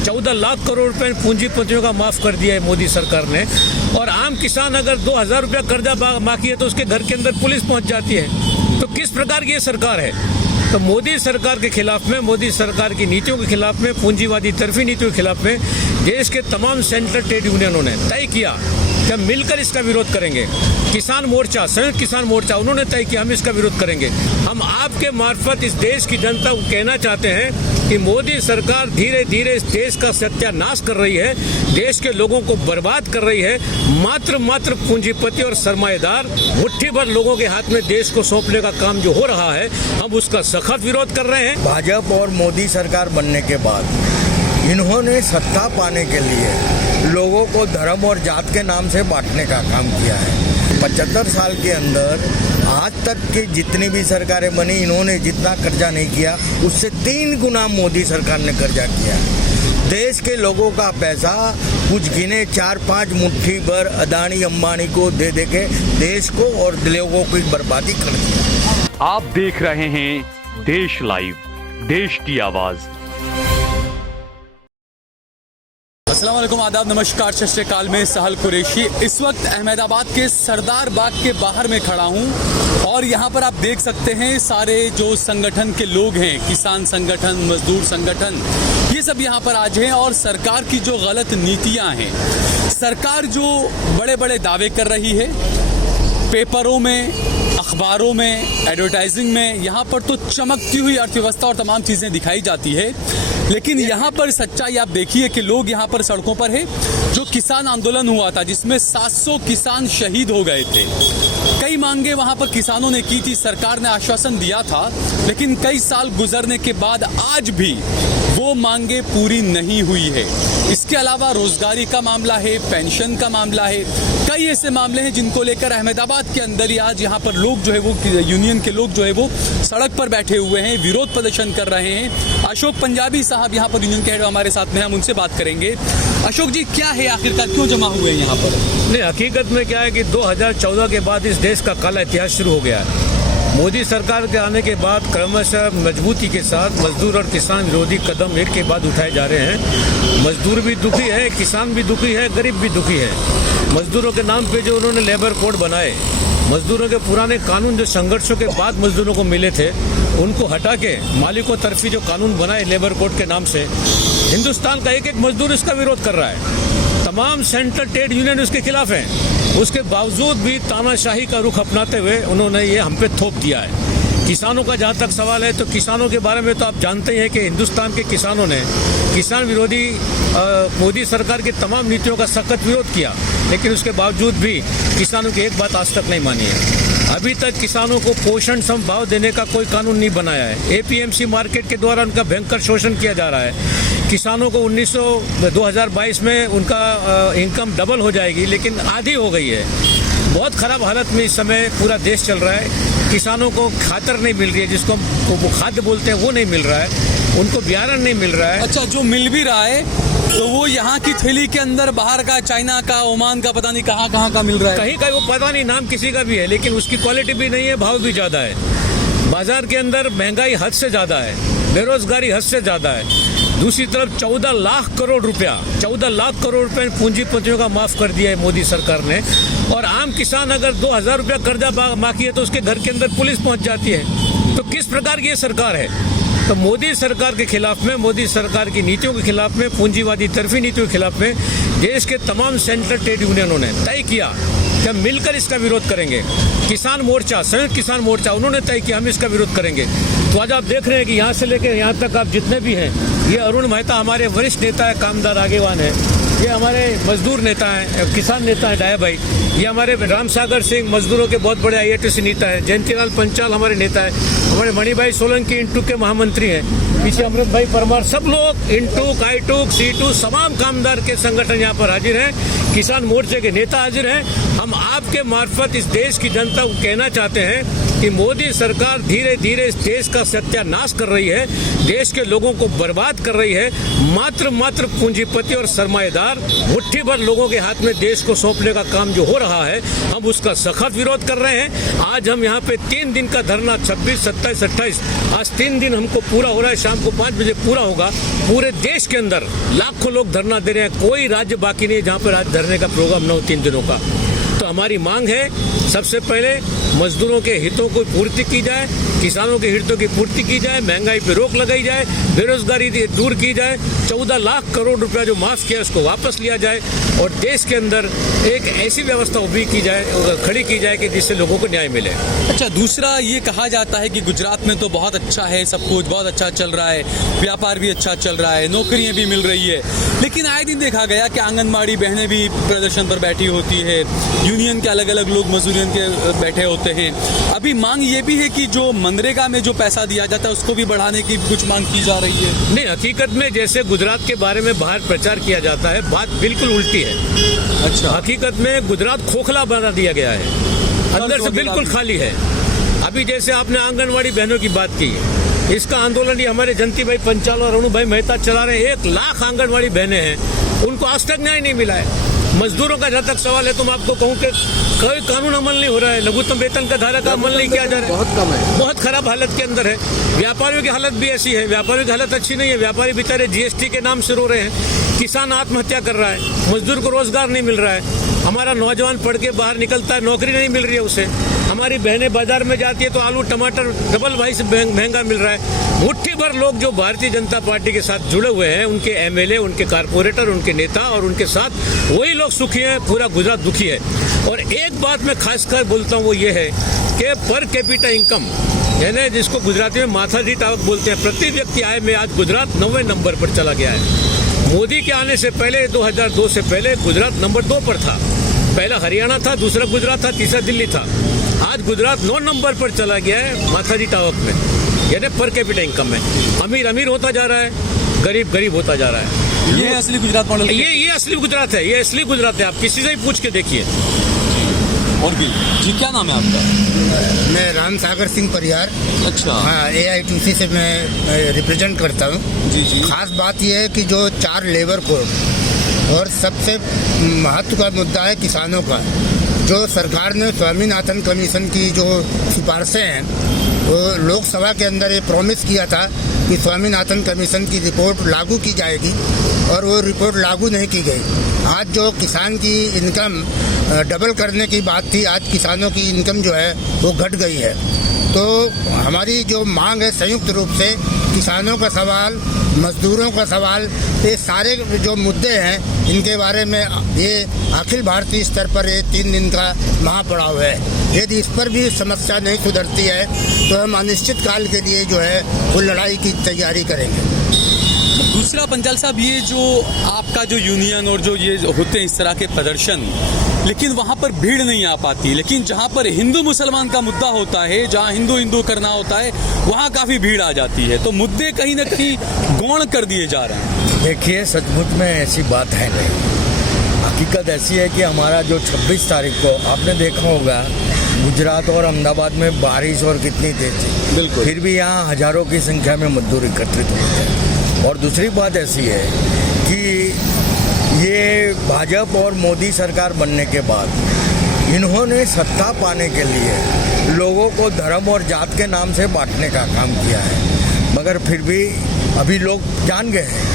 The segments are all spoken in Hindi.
14 लाख करोड़ रुपए पूंजीपतियों का माफ कर दिया है मोदी सरकार ने। और आम किसान अगर 2000 रुपया कर्जा बाकी है तो उसके घर के अंदर पुलिस पहुंच जाती है। तो किस प्रकार की ये सरकार है? तो मोदी सरकार के खिलाफ में, मोदी सरकार की नीतियों के खिलाफ में, पूंजीवादी तरफी नीतियों के खिलाफ में देश के तमाम सेंट्रल ट्रेड यूनियनों ने तय किया कि हम मिलकर इसका विरोध करेंगे। किसान मोर्चा, संयुक्त किसान मोर्चा, उन्होंने तय किया हम इसका विरोध करेंगे। हम आपके मार्फत इस देश की जनता को कहना चाहते हैं कि मोदी सरकार धीरे धीरे इस देश का सत्यानाश कर रही है, देश के लोगों को बर्बाद कर रही है। मात्र पूंजीपति और सरमाएदार मुट्ठी भर लोगों के हाथ में देश को सौंपने का काम जो हो रहा है, हम उसका सख्त विरोध कर रहे हैं। भाजपा और मोदी सरकार बनने के बाद इन्होंने सत्ता पाने के लिए लोगों को धर्म और जात के नाम से बांटने का काम किया है। 75 साल के अंदर आज तक की जितनी भी सरकारें बनी, इन्होंने जितना कर्जा नहीं किया उससे 3 गुना मोदी सरकार ने कर्जा किया। देश के लोगों का पैसा कुछ गिने 4-5 मुट्ठी भर अदानी अंबानी को दे के देश को और लोगों की बर्बादी कर दी। आप देख रहे हैं देश लाइव, देश की आवाज। अस्सलाम वालेकुम, आदाब, नमस्कार, सत श्री अकाल। में सहल कुरैशी इस वक्त अहमदाबाद के सरदार बाग के बाहर में खड़ा हूं और यहां पर आप देख सकते हैं सारे जो संगठन के लोग हैं, किसान संगठन, मजदूर संगठन, ये सब यहां पर आज हैं। और सरकार की जो गलत नीतियां हैं, सरकार जो बड़े बड़े दावे कर रही है पेपरों में, अखबारों में, एडवर्टाइजिंग में, यहाँ पर तो चमकती हुई अर्थव्यवस्था और तमाम चीज़ें दिखाई जाती है, लेकिन यहाँ पर सच्चाई आप देखिए कि लोग यहाँ पर सड़कों पर है। जो किसान आंदोलन हुआ था जिसमें 700 किसान शहीद हो गए थे, कई मांगे वहाँ पर किसानों ने की थी, सरकार ने आश्वासन दिया था, लेकिन कई साल गुजरने के बाद आज भी वो मांगे पूरी नहीं हुई है। इसके अलावा रोजगारी का मामला है, पेंशन का मामला है, कई ऐसे मामले हैं जिनको लेकर अहमदाबाद के अंदर ही आज यहाँ पर लोग जो है वो यूनियन के लोग जो है वो सड़क पर बैठे हुए हैं, विरोध प्रदर्शन कर रहे हैं। अशोक पंजाबी साहब यहाँ पर यूनियन के हेड हमारे साथ में, हम उनसे बात करेंगे। अशोक जी, क्या है आखिरकार, क्यों जमा हुए हैं यहाँ पर? नहीं, हकीकत में क्या है कि 2014 के बाद इस देश का काला इतिहास शुरू हो गया है। मोदी सरकार के आने के बाद क्रमशः मजबूती के साथ मजदूर और किसान विरोधी कदम एक के बाद उठाए जा रहे हैं। मजदूर भी दुखी है, किसान भी दुखी है, गरीब भी दुखी है। मजदूरों के नाम पे जो उन्होंने लेबर कोड बनाए, मजदूरों के पुराने कानून जो संघर्षों के बाद मजदूरों को मिले थे, उनको हटा के मालिकों तरफी जो कानून बनाए लेबर कोड के नाम से, हिंदुस्तान का एक एक मजदूर इसका विरोध कर रहा है। तमाम सेंट्रल ट्रेड यूनियन उसके खिलाफ हैं। उसके बावजूद भी तानाशाही का रुख अपनाते हुए उन्होंने ये हम पे थोप दिया है। किसानों का जहाँ तक सवाल है तो किसानों के बारे में तो आप जानते ही हैं कि हिंदुस्तान के किसानों ने किसान विरोधी मोदी सरकार की तमाम नीतियों का सख्त विरोध किया, लेकिन उसके बावजूद भी किसानों की एक बात आज तक नहीं मानी है। अभी तक किसानों को पोषण सम भाव देने का कोई कानून नहीं बनाया है। एपीएमसी मार्केट के द्वारा उनका भयंकर शोषण किया जा रहा है। किसानों को 2022 में उनका इनकम डबल हो जाएगी, लेकिन आधी हो गई है। बहुत खराब हालत में इस समय पूरा देश चल रहा है। किसानों को खातर नहीं मिल रही है, जिसको वो खाद्य बोलते हैं वो नहीं मिल रहा है, उनको बियारण नहीं मिल रहा है। अच्छा, जो मिल भी रहा है तो वो यहाँ की थैली के अंदर बाहर का, चाइना का, ओमान का, पता नहीं कहाँ का मिल रहा है। कहीं का वो पता नहीं, नाम किसी का भी है, लेकिन उसकी क्वालिटी भी नहीं है, भाव भी ज्यादा है। बाजार के अंदर महंगाई हद से ज्यादा है, बेरोजगारी हद से ज्यादा है। दूसरी तरफ 14 लाख करोड़ रुपए पूंजीपतियों का माफ कर दिया है मोदी सरकार ने। और आम किसान अगर 2000 रुपया कर्जा बाकी है तो उसके घर के अंदर पुलिस पहुंच जाती है। तो किस प्रकार की ये सरकार है? तो मोदी सरकार के खिलाफ में, मोदी सरकार की नीतियों के खिलाफ में, पूंजीवादी तरफी नीतियों के खिलाफ में देश के तमाम सेंट्रल ट्रेड यूनियनों ने तय किया कि हम मिलकर इसका विरोध करेंगे। किसान मोर्चा, संयुक्त किसान मोर्चा, उन्होंने तय किया हम इसका विरोध करेंगे। तो आज आप देख रहे हैं कि यहाँ से लेकर यहाँ तक आप जितने भी हैं, ये अरुण मेहता हमारे वरिष्ठ नेता है, कामदार आगेवान है, ये हमारे मजदूर नेता हैं, किसान नेता है डाया भाई, ये हमारे राम सागर सिंह मजदूरों के बहुत बड़े IITC नेता है, जयंतीलाल पंचाल हमारे नेता है, हमारे मणिभाई सोलंकी इंटूक के महामंत्री हैं, पीछे अमृत भाई परमार, सब लोग इंटूक, आईटूक, सीटू, तमाम कामदार के संगठन यहाँ पर हाजिर हैं, किसान मोर्चे के नेता हाजिर हैं। हम आपके मार्फत इस देश की जनता को कहना चाहते हैं कि मोदी सरकार धीरे धीरे इस देश का सत्यानाश कर रही है, देश के लोगों को बर्बाद कर रही है। मात्र पूंजीपति और सरमाएदार मुट्ठी भर लोगों के हाथ में देश को सौंपने का काम जो हो रहा है, हम उसका सख्त विरोध कर रहे हैं। आज हम यहाँ पे 3 दिन का धरना 26, 27, 28 आज 3 दिन हमको पूरा हो रहा है, शाम को 5 बजे पूरा होगा। पूरे देश के अंदर लाखों लोग धरना दे रहे हैं, कोई राज्य बाकी नहीं है जहाँ पर आज धरने का प्रोग्राम न हो 3 दिनों का। तो हमारी मांग है, सबसे पहले मजदूरों के हितों को पूर्ति की जाए, किसानों के हितों की पूर्ति की जाए, महंगाई पे रोक लगाई जाए, बेरोजगारी दूर की जाए, 14 लाख करोड़ रुपया जो माफ किया उसको वापस लिया जाए और देश के अंदर एक ऐसी व्यवस्था उभी की जाए, खड़ी की जाए कि जिससे लोगों को न्याय मिले। अच्छा, दूसरा ये कहा जाता है कि गुजरात में तो बहुत अच्छा है, सब कुछ बहुत अच्छा चल रहा है, व्यापार भी अच्छा चल रहा है, नौकरियां भी मिल रही है, लेकिन आए दिन देखा गया कि आंगनबाड़ी बहनें भी प्रदर्शन पर बैठी होती है, यूनियन के अलग अलग लोग मजदूरियन के बैठे होते हैं। अभी मांग ये भी है कि जो मनरेगा में जो पैसा दिया जाता है उसको भी बढ़ाने की कुछ मांग की जा रही है। नहीं, हकीकत में जैसे गुजरात के बारे में बाहर प्रचार किया जाता है, बात बिल्कुल उल्टी है। अच्छा, हकीकत में गुजरात खोखला बना दिया गया है, अंदर से बिल्कुल खाली है। अभी जैसे आपने आंगनवाड़ी बहनों की बात की, इसका आंदोलन ये हमारे जंती भाई पंचाल और अनु भाई मेहता चला रहे हैं। 1 लाख आंगनवाड़ी बहनें हैं, उनको आज तक न्याय नहीं मिला है। मजदूरों का जहाँ तक सवाल है तो मैं आपको कहूँ कि कोई कानून अमल नहीं हो रहा है, लघुत्तम वेतन का धारा का अमल नहीं किया जा रहा है, बहुत कम है, बहुत खराब हालत के अंदर है। व्यापारियों की हालत भी ऐसी है, व्यापारियों की हालत अच्छी नहीं है, व्यापारी बेचारे जीएसटी के नाम से रो रहे हैं, किसान आत्महत्या कर रहा है, मजदूर को रोजगार नहीं मिल रहा है, हमारा नौजवान पढ़ के बाहर निकलता है, नौकरी नहीं मिल रही है उसे, हमारी बहनें बाजार में जाती है तो आलू टमाटर डबल भाई से महंगा मिल रहा है। मुट्ठी भर लोग जो भारतीय जनता पार्टी के साथ जुड़े हुए हैं, उनके एमएलए, उनके कारपोरेटर, उनके नेता और उनके साथ वही लोग सुखी हैं, पूरा गुजरात दुखी है। और एक बात मैं खासकर बोलता हूँ वो ये है कि पर कैपिटा इनकम यानी जिसको गुजराती में माथादीठ आवक बोलते हैं, प्रति व्यक्ति आय में आज गुजरात 9वें नंबर पर चला गया है। मोदी के आने से पहले 2002 से पहले गुजरात नंबर 2 पर था, पहला हरियाणा था, दूसरा गुजरात था, तीसरा दिल्ली था। आज गुजरात 9 नंबर पर चला गया है माथादीठ आवक में, यानी पर कैपिटा इनकम में। अमीर अमीर होता जा रहा है, गरीब गरीब होता जा रहा है। ये असली गुजरात मॉडल, ये असली गुजरात है, ये असली गुजरात है। आप किसी से ही पूछ के देखिए। और भी जी, क्या नाम है आपका? मैं राम सागर सिंह परिहार। अच्छा, हाँ, AITUC से मैं रिप्रेजेंट करता हूँ। जी जी। खास बात यह है कि जो 4 लेबर कोड और सबसे महत्व का मुद्दा है किसानों का, जो सरकार ने स्वामीनाथन कमीशन की जो सिफारिशें हैं, वो लोकसभा के अंदर ये प्रॉमिस किया था कि स्वामीनाथन कमीशन की रिपोर्ट लागू की जाएगी और वो रिपोर्ट लागू नहीं की गई। आज जो किसान की इनकम डबल करने की बात थी, आज किसानों की इनकम जो है वो घट गई है। तो हमारी जो मांग है संयुक्त रूप से, किसानों का सवाल, मजदूरों का सवाल, ये सारे जो मुद्दे हैं इनके बारे में ये अखिल भारतीय स्तर पर ये 3 दिन का महापड़ाव है। यदि इस पर भी समस्या नहीं सुधरती है तो हम अनिश्चित काल के लिए जो है वो लड़ाई की तैयारी करेंगे। दूसरा पंचाल साहब, ये जो आपका जो यूनियन और जो ये होते हैं इस तरह के प्रदर्शन, लेकिन वहाँ पर भीड़ नहीं आ पाती, लेकिन जहाँ पर हिंदू मुसलमान का मुद्दा होता है, जहाँ हिंदू हिंदू करना होता है, वहाँ काफ़ी भीड़ आ जाती है। तो मुद्दे कहीं ना कहीं गौण कर दिए जा रहे हैं। देखिए, सचमुच में ऐसी बात है नहीं। हकीकत ऐसी है कि हमारा जो 26 तारीख को आपने देखा होगा गुजरात और अहमदाबाद में बारिश और कितनी तेज थी, बिल्कुल, फिर भी यहाँ हजारों की संख्या में मजदूर एकत्रित हुए थे। और दूसरी बात ऐसी है कि ये भाजपा और मोदी सरकार बनने के बाद इन्होंने सत्ता पाने के लिए लोगों को धर्म और जात के नाम से बांटने का काम किया है, मगर फिर भी अभी लोग जान गए हैं।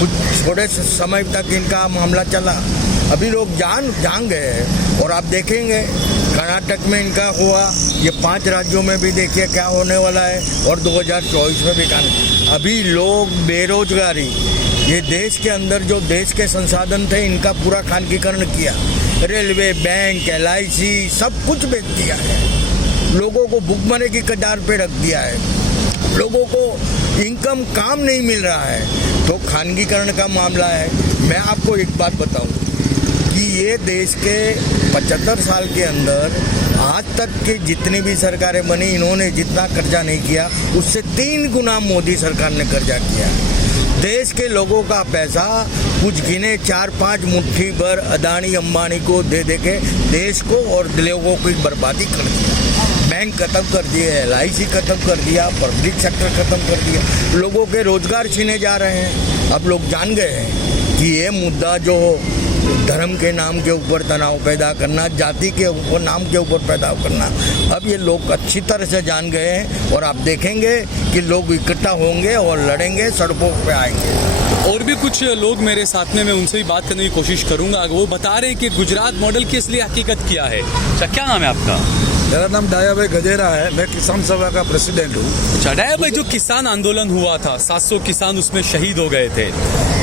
कुछ थोड़े समय तक इनका मामला चला, अभी लोग जान गए हैं। और आप देखेंगे कर्नाटक में इनका हुआ, ये 5 राज्यों में भी देखिए क्या होने वाला है, और 2024 में भी अभी लोग बेरोजगारी, ये देश के अंदर जो देश के संसाधन थे इनका पूरा खानगीकरण किया, रेलवे, बैंक, LIC सब कुछ बेच दिया है, लोगों को भूखमरी की कगार पे रख दिया है, लोगों को इनकम काम नहीं मिल रहा है, तो खानगीकरण का मामला है। मैं आपको एक बात बताऊं कि ये देश के 75 साल के अंदर आज तक की जितनी भी सरकारें बनी, इन्होंने जितना कर्जा नहीं किया उससे 3 गुना मोदी सरकार ने कर्जा किया। देश के लोगों का पैसा कुछ गिने 4-5 मुट्ठी भर अदानी अंबानी को दे के देश को और लोगों की बर्बादी कर दी। बैंक खत्म कर दिए, LIC खत्म कर दिया, पब्लिक सेक्टर खत्म कर दिया, लोगों के रोजगार छीने जा रहे हैं। अब लोग जान गए हैं कि ये मुद्दा जो धर्म के नाम के ऊपर तनाव पैदा करना, जाति के ऊपर नाम के ऊपर पैदा करना, अब ये लोग अच्छी तरह से जान गए हैं और आप देखेंगे कि लोग इकट्ठा होंगे और लड़ेंगे, सड़कों पे आएंगे। और भी कुछ लोग मेरे साथ में, मैं उनसे भी बात करने की कोशिश करूंगा। वो बता रहे हैं कि गुजरात मॉडल की असली हकीकत क्या है। अच्छा, क्या नाम है आपका? मेरा नाम डाया भाई गजेरा है, मैं किसान सभा का प्रेसिडेंट हूँ। अच्छा डाया भाई, जो किसान आंदोलन हुआ था, 700 किसान उसमें शहीद हो गए थे।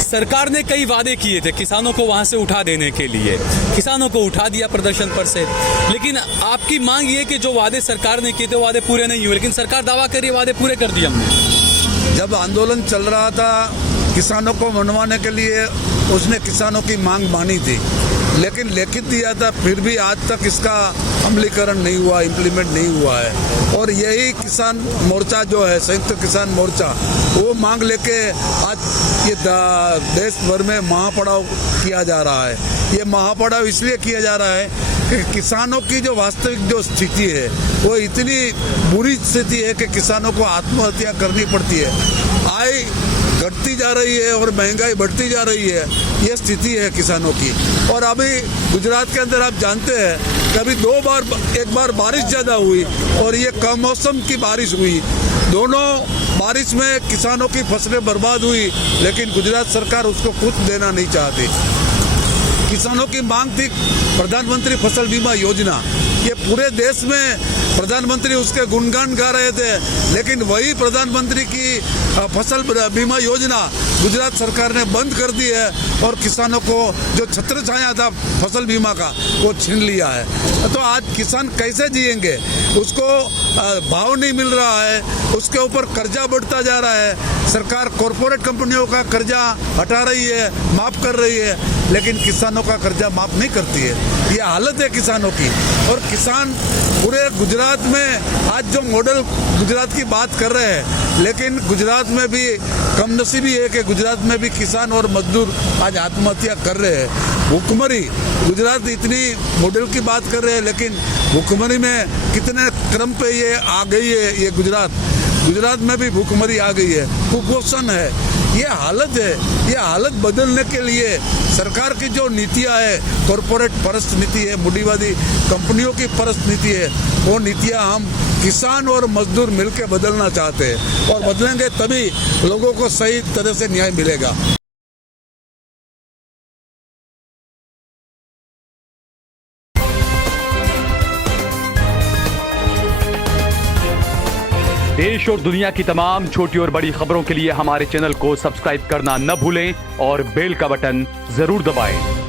सरकार ने कई वादे किए थे किसानों को वहां से उठा देने के लिए, किसानों को उठा दिया प्रदर्शन पर से, लेकिन आपकी मांग ये कि जो वादे सरकार ने किए थे वादे पूरे नहीं हुए, लेकिन सरकार दावा कर रही है वादे पूरे कर दिए हमने। जब आंदोलन चल रहा था किसानों को मनवाने के लिए, उसने किसानों की मांग मानी थी, लेकिन लिखित दिया था, फिर भी आज तक इसका अमलीकरण नहीं हुआ, इम्प्लीमेंट नहीं हुआ है। और यही किसान मोर्चा जो है, संयुक्त किसान मोर्चा, वो मांग लेके आज ये देश भर में महापड़ाव किया जा रहा है। ये महापड़ाव इसलिए किया जा रहा है कि किसानों की जो वास्तविक जो स्थिति है वो इतनी बुरी स्थिति है कि किसानों को आत्महत्या करनी पड़ती है। आय घटती जा रही है और महंगाई बढ़ती जा रही है, ये स्थिति है किसानों की। और अभी गुजरात के अंदर आप जानते हैं कभी एक बार बारिश ज़्यादा हुई और ये कम मौसम की बारिश हुई, दोनों बारिश में किसानों की फसलें बर्बाद हुई, लेकिन गुजरात सरकार उसको कुछ देना नहीं चाहती। किसानों की मांग थी प्रधानमंत्री फसल बीमा योजना, ये पूरे देश में प्रधानमंत्री उसके गुणगान गा रहे थे, लेकिन वही प्रधानमंत्री की फसल बीमा योजना गुजरात सरकार ने बंद कर दी है और किसानों को जो छत्र छाया था फसल बीमा का वो छीन लिया है। तो आज किसान कैसे जिएंगे? उसको भाव नहीं मिल रहा है, उसके ऊपर कर्जा बढ़ता जा रहा है। सरकार कॉरपोरेट कंपनियों का कर्जा हटा रही है, माफ कर रही है, लेकिन किसानों का कर्जा माफ नहीं करती है। ये हालत है किसानों की। और किसान पूरे गुजरात में आज जो मॉडल गुजरात की बात कर रहे हैं, लेकिन गुजरात में भी कमनसीबी है कि गुजरात में भी किसान और मजदूर आज आत्महत्या कर रहे हैं। भूखमरी, गुजरात इतनी मॉडल की बात कर रहे हैं, लेकिन भूखमरी में कितने क्रम पे ये आ गई है। ये गुजरात में भी भूखमरी आ गई है, कुपोषण है, ये हालत है। ये हालत बदलने के लिए सरकार की जो नीतियां है, कॉरपोरेट परस्त नीति है, मूडीवादी कंपनियों की परस्त नीति है, वो नीतियां हम किसान और मजदूर मिलकर बदलना चाहते हैं और बदलेंगे तभी लोगों को सही तरह से न्याय मिलेगा। देश और दुनिया की तमाम छोटी और बड़ी खबरों के लिए हमारे चैनल को सब्सक्राइब करना न भूलें और बेल का बटन जरूर दबाएं।